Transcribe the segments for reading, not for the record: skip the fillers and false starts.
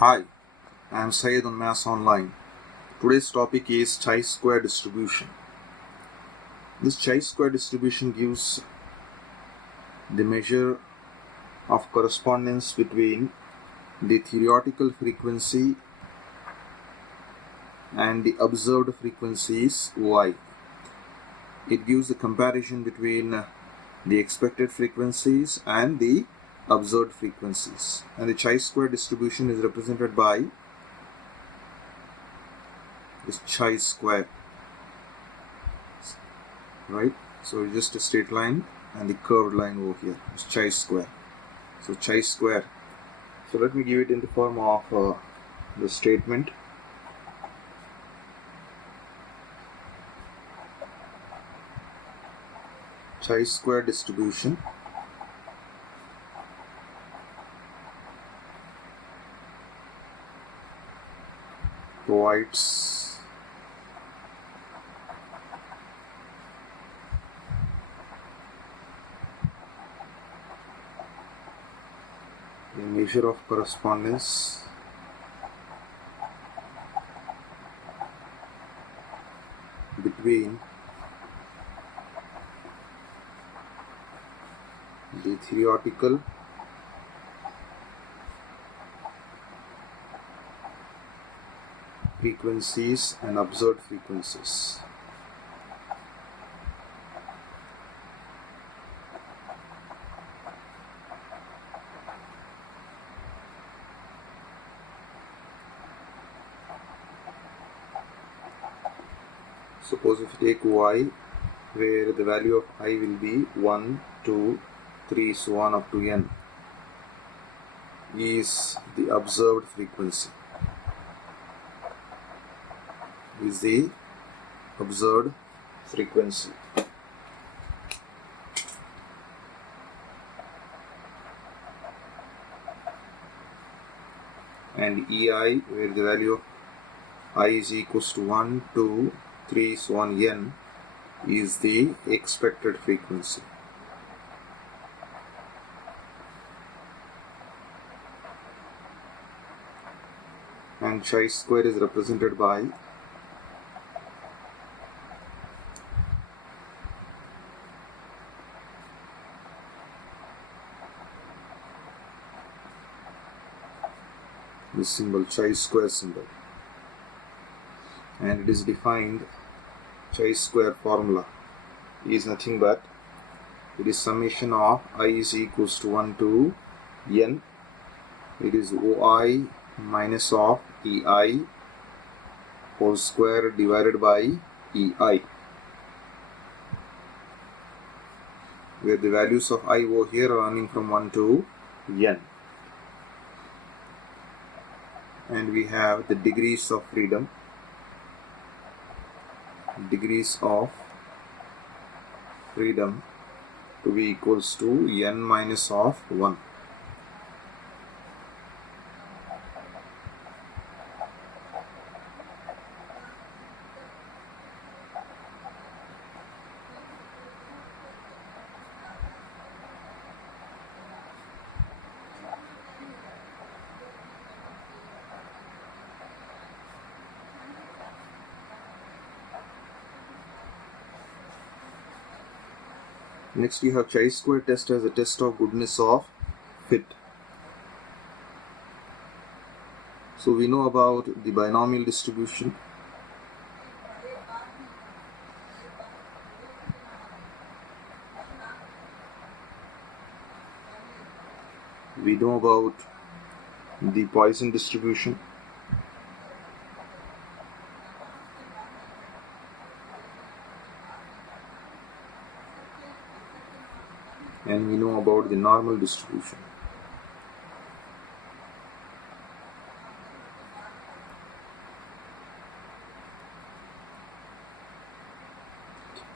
Hi, I am Syed on Mass Online. Today's topic is ChiSquare Distribution. This ChiSquare Distribution gives the measure of correspondence between the theoretical frequency and the observed frequencies y. It gives the comparison between the expected frequencies and the observed frequencies. And the ChiSquare distribution is represented by this chi-square, right? So it's just a straight line and the curved line over here is chi-square. So chi-square. So let me give it in the form of the statement. Chi-square distribution provides a measure of correspondence between the theoretical frequencies and observed frequencies. Suppose if you take y, where the value of I will be 1, 2, 3, so on up to n, is the observed frequency. Is the observed frequency. And EI, where the value of I is equals to 1, 2, 3, so on n, is the expected frequency. And chi-square is represented by this symbol, chi-square symbol, and it is defined. Chi-square formula is nothing but it is summation of I is equals to 1 to n. It is OI minus of EI whole square divided by EI, where the values of I over here are running from 1 to n. And we have the degrees of freedom. Degrees of freedom to be equals to n minus of 1. Next we have chi-square test as a test of goodness of fit. So we know about the binomial distribution. We know about the Poisson distribution. And we know about the normal distribution.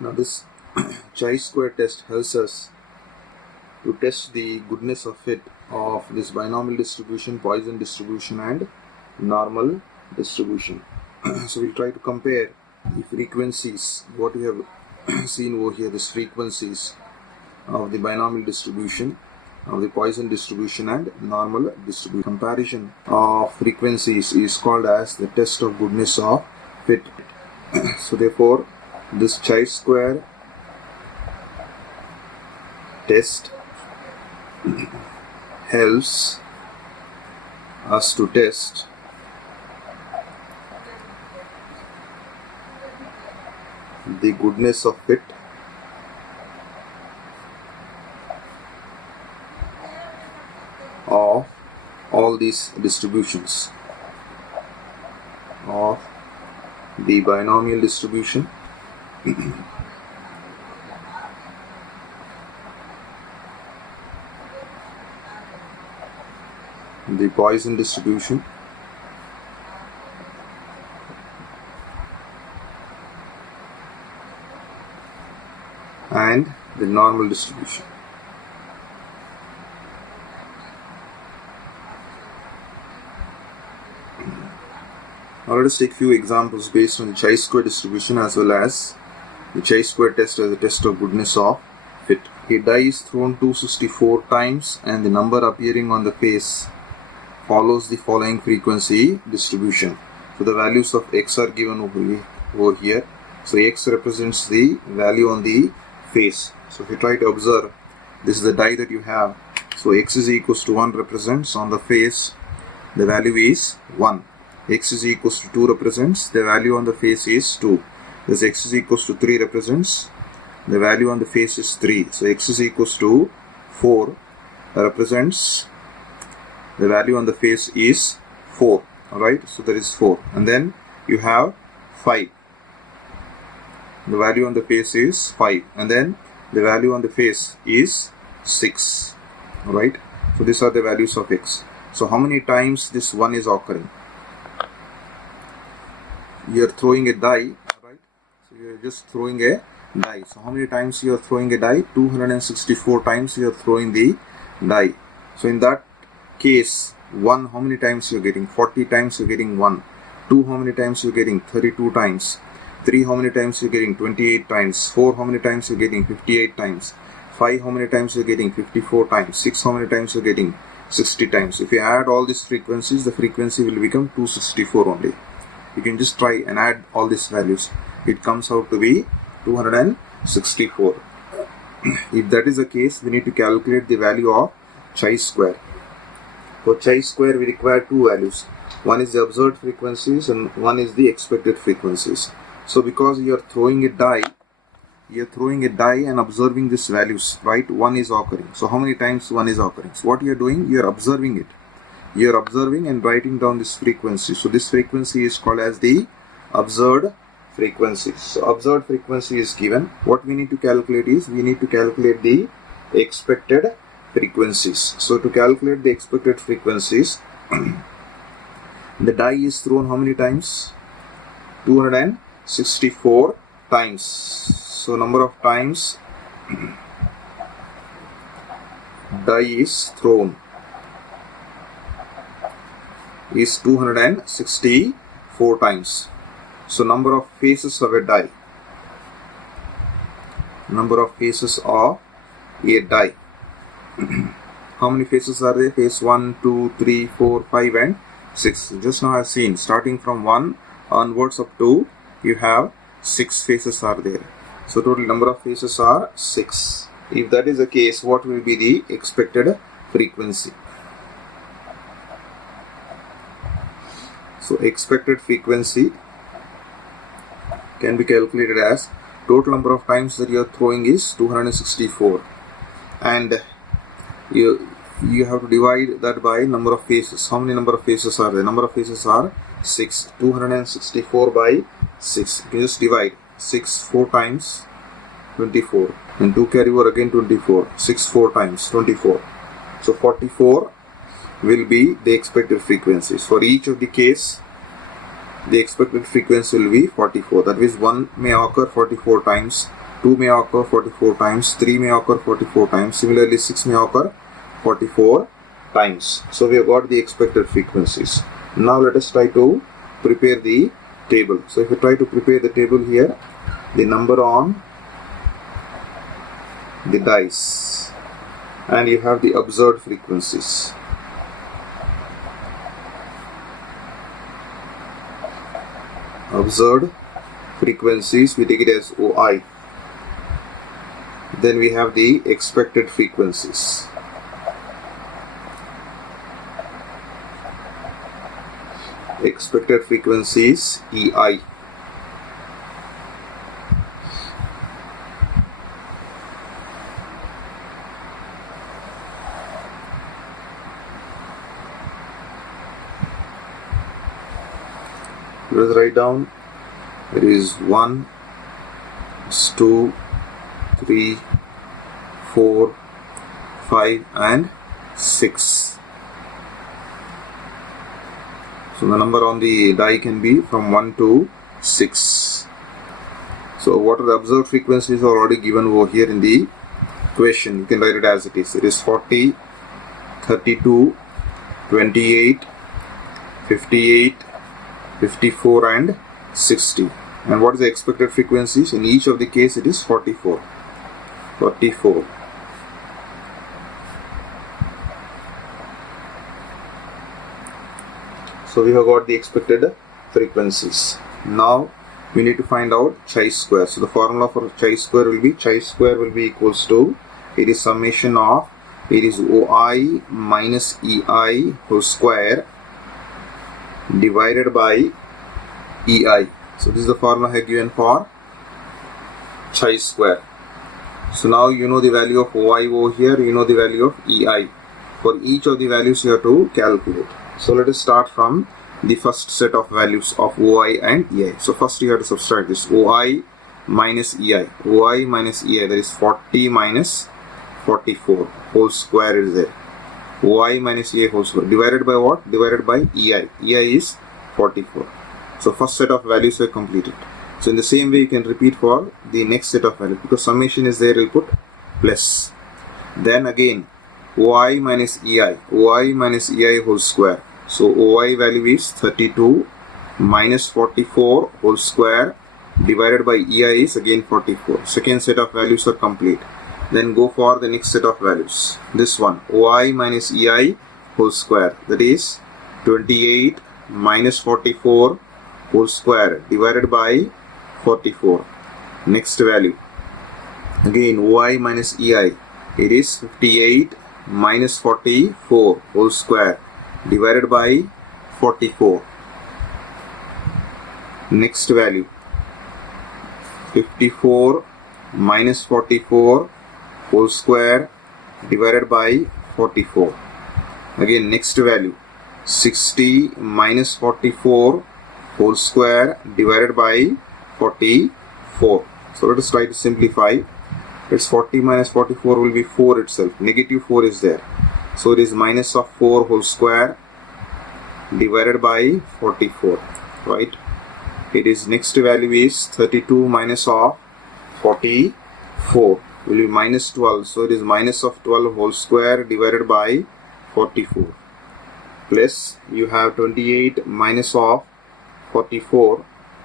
Now this chi-square test helps us to test the goodness of fit of this binomial distribution, Poisson distribution and normal distribution. So we'll try to compare the frequencies, what we have seen over here, these frequencies of the binomial distribution of the Poisson distribution and normal distribution. Comparison of frequencies is called as the test of goodness of fit. So therefore, this ChiSquare test helps us to test the goodness of fit of all these distributions of the binomial distribution, the Poisson distribution, and the normal distribution. Now let us take few examples based on the ChiSquare distribution as well as the ChiSquare test as a test of goodness of fit. A die is thrown 264 times and the number appearing on the face follows the following frequency distribution. So the values of x are given over here. So x represents the value on the face. So if you try to observe, this is the die that you have. So x is equals to 1 represents on the face the value is 1. X is equals to 2 represents the value on the face is 2. This x is equals to 3 represents the value on the face is 3. So x is equals to 4 represents the value on the face is 4. Alright, so there is 4. And then you have 5. The value on the face is 5. And then the value on the face is 6. Alright, so these are the values of x. So how many times this 1 is occurring? You are throwing a die, right? So you are just throwing a die. So how many times you are throwing a die? 264 times you are throwing the die. So in that case, 1 how many times you are getting? 40 times you are getting 1. 2 how many times you are getting? 32 times. 3 how many times you are getting? 28 times. 4 how many times you are getting? 58 times. 5 how many times you are getting? 54 times. 6 how many times you are getting? 60 times. If you add all these frequencies, the frequency will become 264 only. You can just try and add all these values. It comes out to be 264. If that is the case, we need to calculate the value of ChiSquare. For ChiSquare, we require two values. One is the observed frequencies and one is the expected frequencies. So because you are throwing a die and observing these values, right? 1 is occurring. So how many times 1 is occurring? So what you are doing, you are observing it. You are observing and writing down this frequency. So this frequency is called as the observed frequency. So observed frequency is given. What we need to calculate is, we need to calculate the expected frequencies. So to calculate the expected frequencies, the die is thrown how many times? 264 times. So number of times die is thrown is 264 times. So number of faces of a die. Number of faces of a die. How many faces are there? Face 1, 2, 3, 4, 5 and 6. Just now I have seen, starting from 1 onwards up to, you have 6 faces are there. So total number of faces are 6. If that is the case, what will be the expected frequency? So expected frequency can be calculated as total number of times that you are throwing is 264, and you have to divide that by number of faces. How many number of faces are there? Number of faces are 6. 264 by 6. You just divide 6 4 times 24, and 2 carry over again 24. 6 4 times 24. So 44 will be the expected frequencies. For each of the case, the expected frequency will be 44. That means 1 may occur 44 times, 2 may occur 44 times, 3 may occur 44 times. Similarly, 6 may occur 44 times. So we have got the expected frequencies. Now let us try to prepare the table. So if you try to prepare the table here, the number on the dice and you have the observed frequencies. Observed frequencies, we take it as OI. Then we have the expected frequencies. Expected frequencies, EI. Let us write down. It is 1, 2, 3, 4, 5 and 6. So the number on the die can be from 1 to 6. So what are the observed frequencies are already given over here in the equation. You can write it as it is. It is 40, 32, 28, 58, 54 and 60. And what is the expected frequencies? In each of the case it is 44. 44. So we have got the expected frequencies. Now we need to find out ChiSquare. So the formula for ChiSquare will be equals to, it is summation of, it is OI minus EI whole square divided by EI. So this is the formula I have given for ChiSquare. So now you know the value of OI over here, you know the value of EI. For each of the values you have to calculate. So let us start from the first set of values of OI and EI. So first you have to subtract this OI minus EI. OI minus EI, that is 40 minus 44 whole square is there. OI minus EI whole square divided by what? Divided by EI. EI is 44. So first set of values are completed. So in the same way you can repeat for the next set of values, because summation is there, you'll put plus. Then again OI minus EI. OI minus EI whole square. So OI value is 32 minus 44 whole square divided by EI is again 44. Second set of values are complete. Then go for the next set of values. This one, OI minus EI whole square, that is 28 minus 44 whole square divided by 44. Next value, again OI minus EI, it is 58 minus 44 whole square divided by 44. Next value, 54 minus 44 whole square divided by 44. Again next value, 60 minus 44 whole square divided by 44. So let us try to simplify. It's 40 minus 44 will be 4 itself. Negative 4 is there. So it is minus of 4 whole square divided by 44. Right? It is next value is 32 minus of 44 will be minus 12. So it is minus of 12 whole square divided by 44. Plus you have 28 minus of 44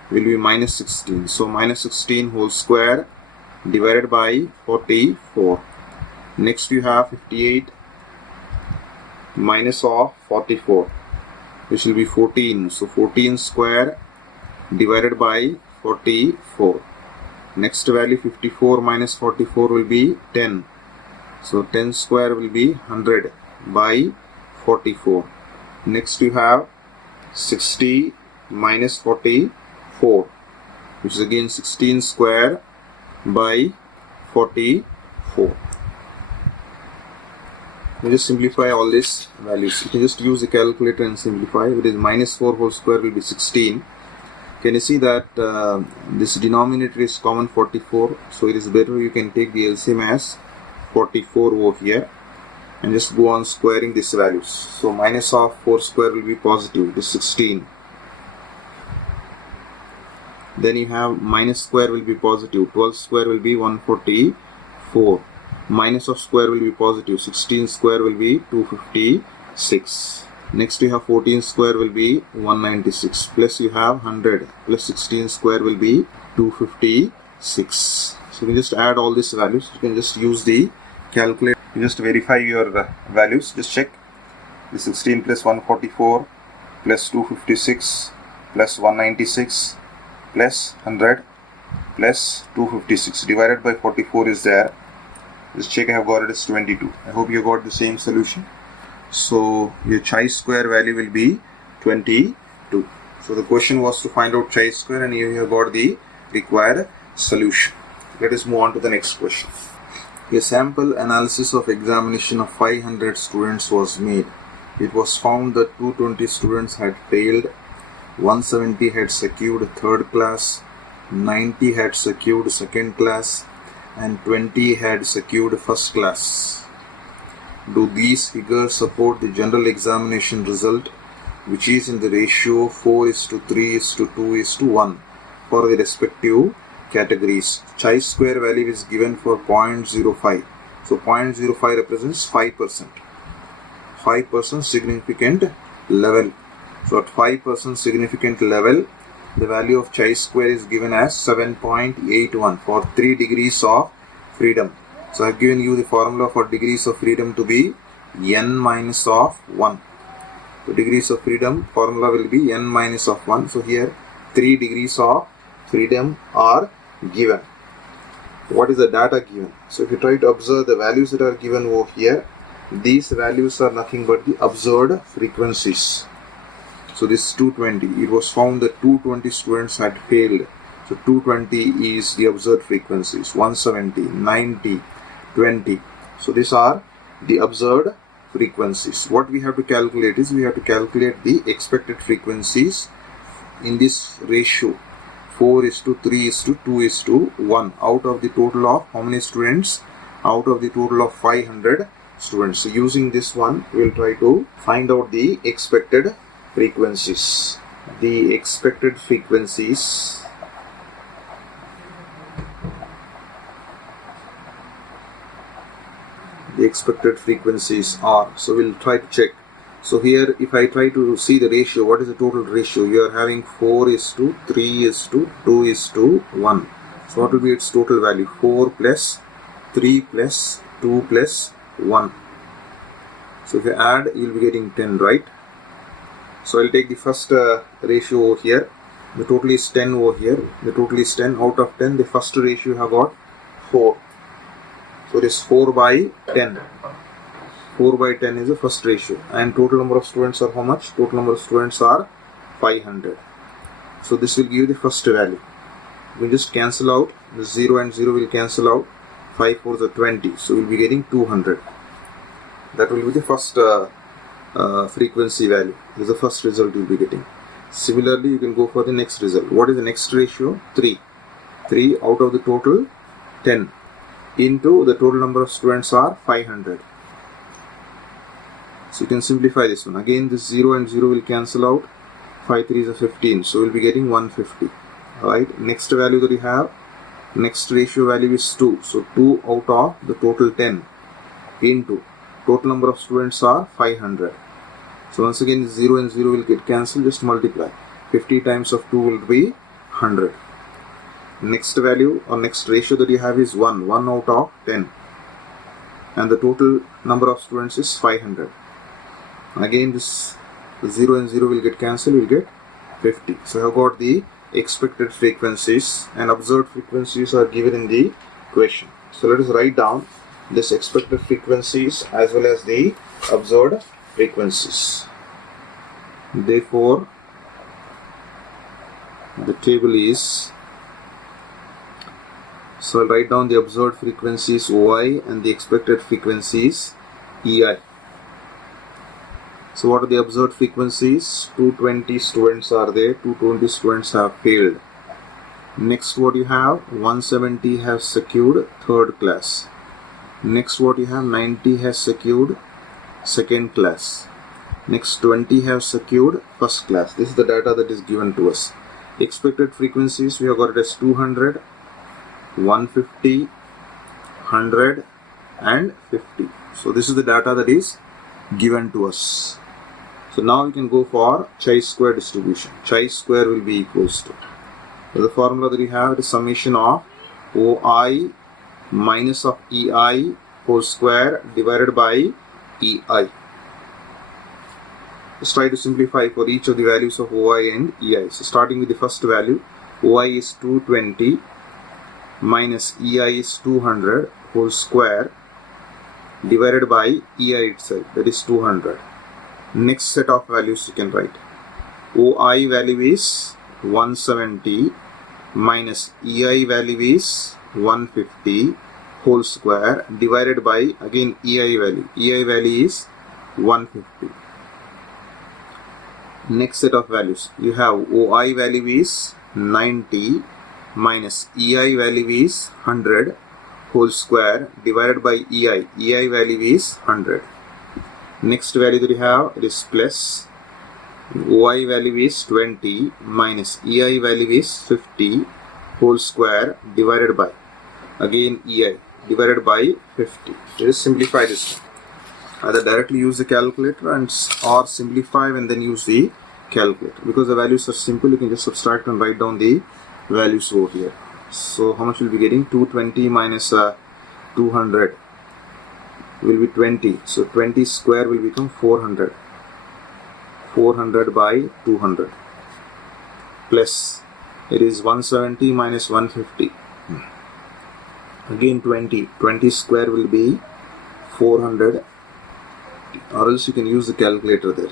will be minus 16. So minus 16 whole square divided by 44. Next you have 58 minus of 44, which will be 14. So 14 square divided by 44. Next value 54 minus 44 will be 10. So 10 square will be 100 by 44. Next you have 60 minus 44, which is again 16 square by 44. You just simplify all these values. You can just use the calculator and simplify. It is minus 4 whole square will be 16. Can you see that this denominator is common 44? So it is better you can take the LCM as 44 over here and just go on squaring these values. So minus of 4 square will be positive, it is 16. Then you have minus square will be positive, 12 square will be 144. Minus of square will be positive, 16 square will be 256. Next you have 14 square will be 196. Plus you have 100 plus 16 square will be 256. So you can just add all these values. You can just use the calculator. You just verify your values. Just check. The 16 plus 144 plus 256 plus 196 plus 100 plus 256 divided by 44 is there. Just check. I have got it as 22. I hope you got the same solution. So your chi-square value will be 22. So the question was to find out chi-square, and you have got the required solution. Let us move on to the next question. A sample analysis of examination of 500 students was made. It was found that 220 students had failed, 170 had secured third class, 90 had secured second class, and 20 had secured first class. Do these figures support the general examination result, which is in the ratio 4:3:2:1 for the respective categories? Chi-square value is given for 0.05. So 0.05 represents 5%. 5% significant level. So at 5% significant level, the value of chi-square is given as 7.81 for 3 degrees of freedom. So I have given you the formula for degrees of freedom to be n minus of 1. So degrees of freedom formula will be n minus of 1. So here 3 degrees of freedom are given. What is the data given? So if you try to observe the values that are given over here, these values are nothing but the observed frequencies. So this is 220. It was found that 220 students had failed. So 220 is the observed frequencies. 170, 90, 20. So these are the observed frequencies. What we have to calculate is we have to calculate the expected frequencies in this ratio 4:3:2:1 out of the total of how many students? Out of the total of 500 students. So using this one, we will try to find out the expected frequencies. The expected frequencies are, so we'll try to check. So here if I try to see the ratio, what is the total ratio? You are having 4:3:2:1. So what will be its total value? 4 plus 3 plus 2 plus 1. So if you add, you will be getting 10, right? So I'll take the first ratio over here. The total is 10 over here. The total is 10. Out of 10, the first ratio have got 4. So it is 4 by 10. 4 by 10 is the first ratio. And total number of students are how much? Total number of students are 500. So this will give you the first value. We just cancel out. The 0 and 0 will cancel out. 5 4 is 20. So we'll be getting 200. That will be the first frequency value. This is the first result you'll be getting. Similarly, you can go for the next result. What is the next ratio? 3. 3 out of the total 10 into the total number of students are 500. So you can simplify this one. Again, this 0 and 0 will cancel out. 5 3 is 15. So we'll be getting 150. Alright. Next value that you have, next ratio value is 2. So 2 out of the total 10 into total number of students are 500. So once again 0 and 0 will get cancelled, just multiply. 50 times of 2 will be 100. Next value or next ratio that you have is 1. 1 out of 10. And the total number of students is 500. Again this 0 and 0 will get cancelled, will get 50. So I have got the expected frequencies, and observed frequencies are given in the question. So let us write down this expected frequencies as well as the observed frequencies. Therefore, the table is, so I'll write down the observed frequencies OI and the expected frequencies EI. So what are the observed frequencies? 220 students are there, 220 students have failed. Next what you have, 170 have secured third class. Next what you have, 90 has secured second class. Next 20 have secured first class. This is the data that is given to us. Expected frequencies, we have got it as 200, 150, 100 and 50. So this is the data that is given to us. So now we can go for ChiSquare distribution. Chi-square will be equals to, so the formula that we have is summation of OI minus of EI whole square divided by EI. Let's try to simplify for each of the values of OI and EI. So starting with the first value, OI is 220 minus EI is 200 whole square divided by EI itself, that is 200. Next set of values you can write. OI value is 170 minus EI value is 150 whole square divided by again EI value. EI value is 150. Next set of values, you have OI value is 90 minus EI value is 100 whole square divided by EI. EI value is 100. Next value that you have, it is plus. OI value is 20 minus EI value is 50 whole square divided by again EI divided by 50. Just simplify this. Either directly use the calculator or simplify and then use the calculator. Because the values are simple, you can just subtract and write down the values over here. So how much will be getting? 220 minus 200 will be 20. So 20 square will become 400. 400 by 200 plus it is 170 minus 150. Again 20 square will be 400, or else you can use the calculator there.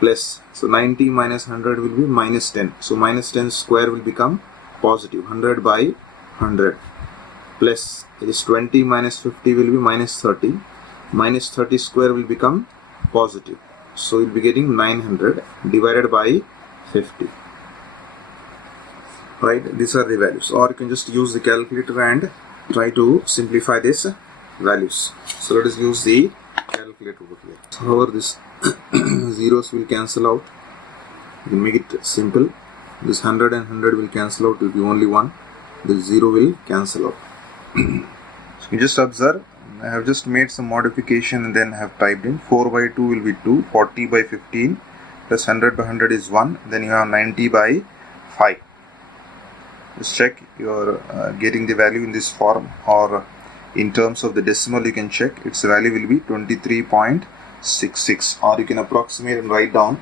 Plus, so 90 minus 100 will be minus 10. So minus 10 square will become positive. 100 by 100 plus it is 20 minus 50 will be minus 30. Minus 30 square will become positive. So you'll be getting 900 divided by 50. Right, these are the values. Or you can just use the calculator and try to simplify these values. So let us use the calculator over here. However, this zeros will cancel out. You can make it simple. This 100 and 100 will cancel out, it will be only 1. This 0 will cancel out. So you just observe, I have just made some modification and then have typed in 4 by 2 will be 2, 40 by 15 plus 100 by 100 is 1, then you have 90 by 5. Just check you are getting the value in this form, or in terms of the decimal you can check its value will be 23.66, or you can approximate and write down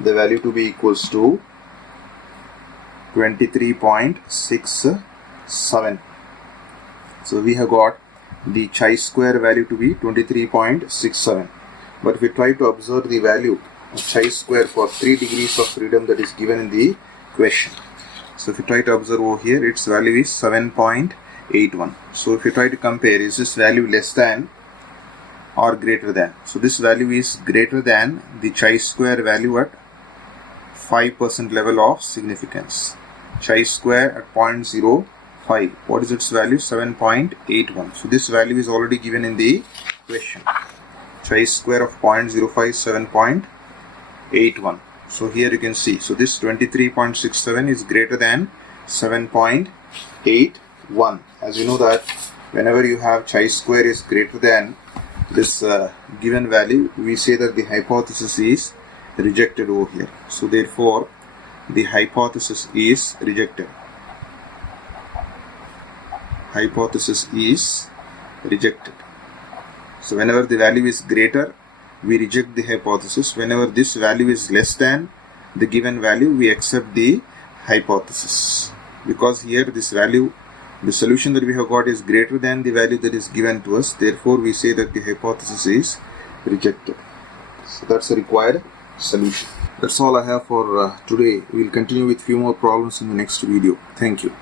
the value to be equals to 23.67. So we have got the chi-square value to be 23.67. But if we try to observe the value of chi-square for 3 degrees of freedom that is given in the question. So if you try to observe over here, its value is 7.81. So if you try to compare, is this value less than or greater than? So this value is greater than the chi-square value at 5% level of significance. Chi-square at 0.05. What is its value? 7.81. So this value is already given in the question. Chi-square of 0.05 is 7.81. So here you can see, so this 23.67 is greater than 7.81. As you know that whenever you have chi-square is greater than this given value, we say that the hypothesis is rejected over here. So therefore the hypothesis is rejected. Hypothesis is rejected. So whenever the value is greater, we reject the hypothesis. Whenever this value is less than the given value, we accept the hypothesis. Because here this value, the solution that we have got is greater than the value that is given to us. Therefore, we say that the hypothesis is rejected. So that's the required solution. That's all I have for today. We will continue with few more problems in the next video. Thank you.